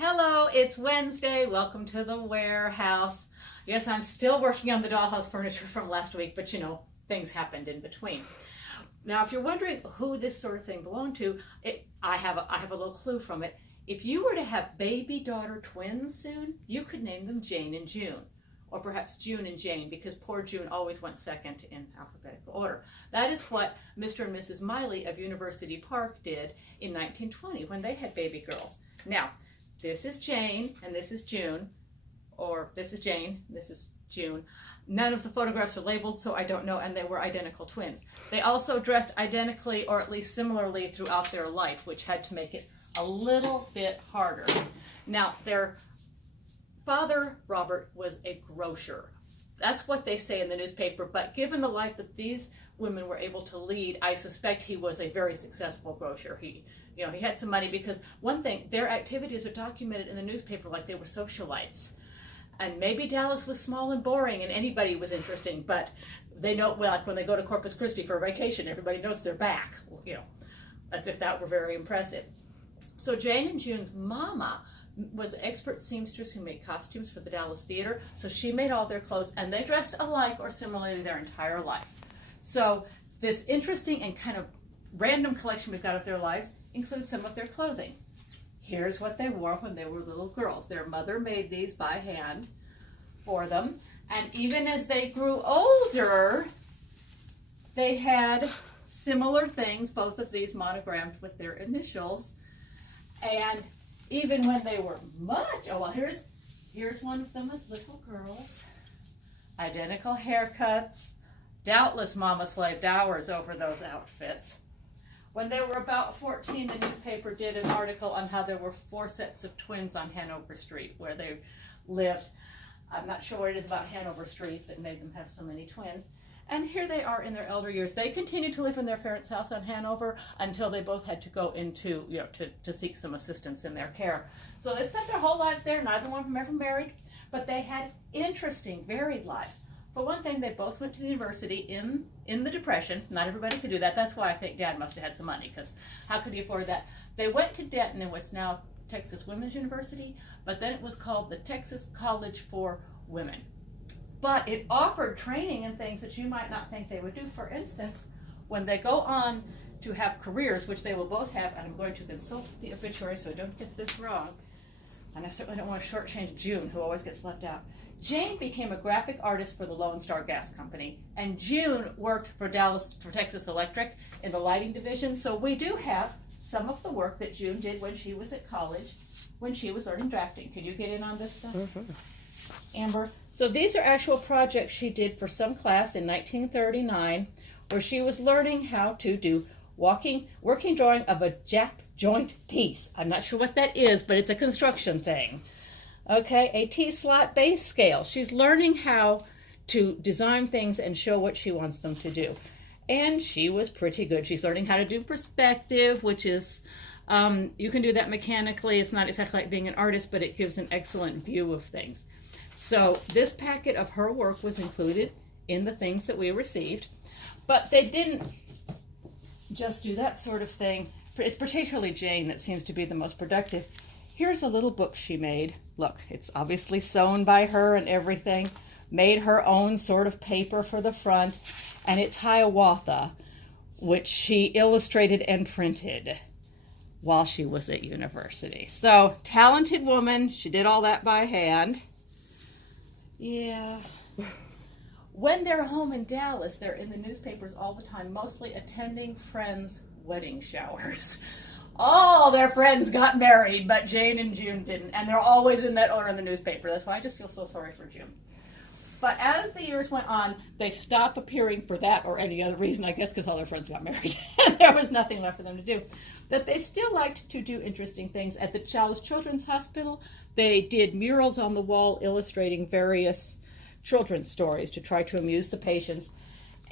Hello, it's Wednesday. Welcome to the warehouse. Yes, I'm still working on the dollhouse furniture from last week, but things happened in between. Now, if you're wondering who this sort of thing belonged to, I have a little clue from it. If you were to have baby daughter twins soon, you could name them Jane and June, or perhaps June and Jane, because poor June always went second in alphabetical order. That is what Mr. and Mrs. Miley of University Park did in 1920 when they had baby girls. Now, this is Jane and this is June, or this is Jane, this is June. None of the photographs are labeled, so I don't know, and they were identical twins. They also dressed identically, or at least similarly, throughout their life, which had to make it a little bit harder. Now, their father, Robert, was a grocer. That's what they say in the newspaper, but given the life that these women were able to lead, I suspect he was a very successful grocer. He had some money, because one thing, their activities are documented in the newspaper like they were socialites. And maybe Dallas was small and boring and anybody was interesting, but they know, well, like when they go to Corpus Christi for a vacation, everybody knows they're back, as if that were very impressive. So Jane and June's mama was an expert seamstress who made costumes for the Dallas Theater, so she made all their clothes, and they dressed alike or similarly their entire life. So this interesting and kind of random collection we've got of their lives includes some of their clothing. Here's what they wore when they were little girls. Their mother made these by hand for them, and even as they grew older, they had similar things, both of these monogrammed with their initials. And even when they were here's one of them as little girls. Identical haircuts. Doubtless Mama slaved hours over those outfits. When they were about 14, the newspaper did an article on how there were 4 sets of twins on Hanover Street where they lived. I'm not sure what it is about Hanover Street that made them have so many twins. And here they are in their elder years. They continued to live in their parents' house on Hanover until they both had to go into, to seek some assistance in their care. So they spent their whole lives there. Neither one of them ever married, but they had interesting, varied lives. For one thing, they both went to the university in the Depression. Not everybody could do that. That's why I think Dad must have had some money, because how could he afford that? They went to Denton in what's now Texas Women's University, but then it was called the Texas College for Women. But it offered training in things that you might not think they would do. For instance, when they go on to have careers, which they will both have, and I'm going to consult the obituary so I don't get this wrong, and I certainly don't want to shortchange June, who always gets left out. Jane became a graphic artist for the Lone Star Gas Company, and June worked for Texas Electric in the lighting division. So we do have some of the work that June did when she was at college, when she was learning drafting. Could you get in on this stuff, Amber? So these are actual projects she did for some class in 1939, where she was learning how to do working drawing of a jack joint piece. I'm not sure what that is, but it's a construction thing. Okay, a T-slot base scale. She's learning how to design things and show what she wants them to do. And she was pretty good. She's learning how to do perspective, which is, you can do that mechanically. It's not exactly like being an artist, but it gives an excellent view of things. So this packet of her work was included in the things that we received. But they didn't just do that sort of thing. It's particularly Jane that seems to be the most productive. Here's a little book she made. Look, it's obviously sewn by her and everything. Made her own sort of paper for the front. And it's Hiawatha, which she illustrated and printed while she was at university. So, talented woman. She did all that by hand. Yeah. When they're home in Dallas, they're in the newspapers all the time, mostly attending friends' wedding showers. All their friends got married, but Jane and June didn't. And they're always in that order in the newspaper. That's why I just feel so sorry for June. But as the years went on, they stopped appearing for that or any other reason, I guess because all their friends got married. And there was nothing left for them to do. But they still liked to do interesting things. At the Dallas Children's Hospital, they did murals on the wall illustrating various children's stories to try to amuse the patients.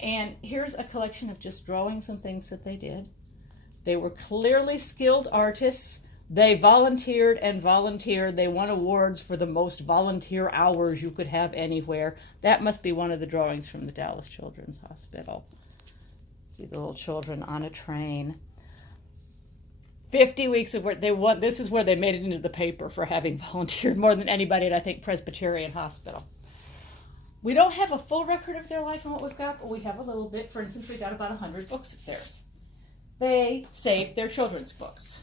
And here's a collection of just drawings and things that they did. They were clearly skilled artists. They volunteered and volunteered. They won awards for the most volunteer hours you could have anywhere. That must be one of the drawings from the Dallas Children's Hospital. See the little children on a train. 50 weeks of work. This is where they made it into the paper for having volunteered more than anybody at, I think, Presbyterian Hospital. We don't have a full record of their life and what we've got, but we have a little bit. For instance, we got about 100 books of theirs. They saved their children's books.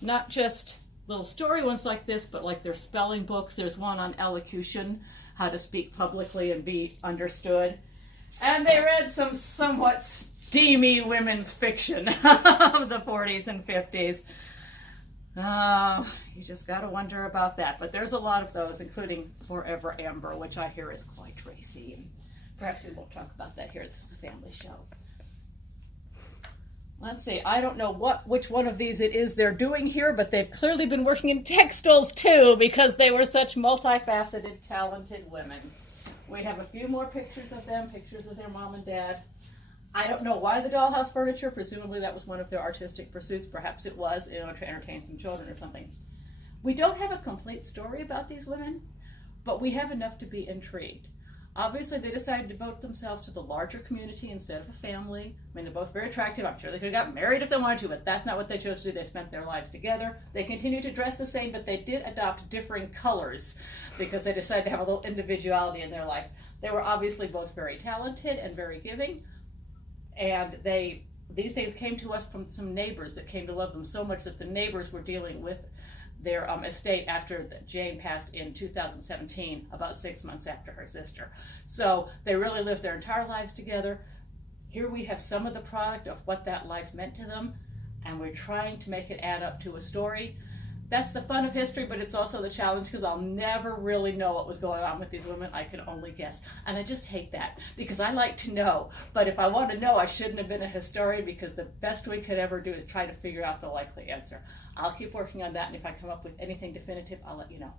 Not just little story ones like this, but like their spelling books. There's one on elocution, how to speak publicly and be understood. And they read some somewhat steamy women's fiction of the 40s and 50s. You just got to wonder about that. But there's a lot of those, including Forever Amber, which I hear is quite racy. And perhaps we won't talk about that here. This is a family show. Let's see. I don't know which one of these it is they're doing here, but they've clearly been working in textiles too, because they were such multifaceted, talented women. We have a few more pictures of them, pictures of their mom and dad. I don't know why the dollhouse furniture. Presumably that was one of their artistic pursuits. Perhaps it was, to entertain some children or something. We don't have a complete story about these women, but we have enough to be intrigued. Obviously, they decided to devote themselves to the larger community instead of a family. I mean, they're both very attractive. I'm sure they could have got married if they wanted to, but that's not what they chose to do. They spent their lives together. They continued to dress the same, but they did adopt differing colors because they decided to have a little individuality in their life. They were obviously both very talented and very giving, and these things came to us from some neighbors that came to love them so much that the neighbors were dealing with their estate after Jane passed in 2017, about 6 months after her sister. So they really lived their entire lives together. Here we have some of the product of what that life meant to them, and we're trying to make it add up to a story. That's the fun of history, but it's also the challenge because I'll never really know what was going on with these women. I can only guess. And I just hate that because I like to know. But if I want to know, I shouldn't have been a historian because the best we could ever do is try to figure out the likely answer. I'll keep working on that, and if I come up with anything definitive, I'll let you know.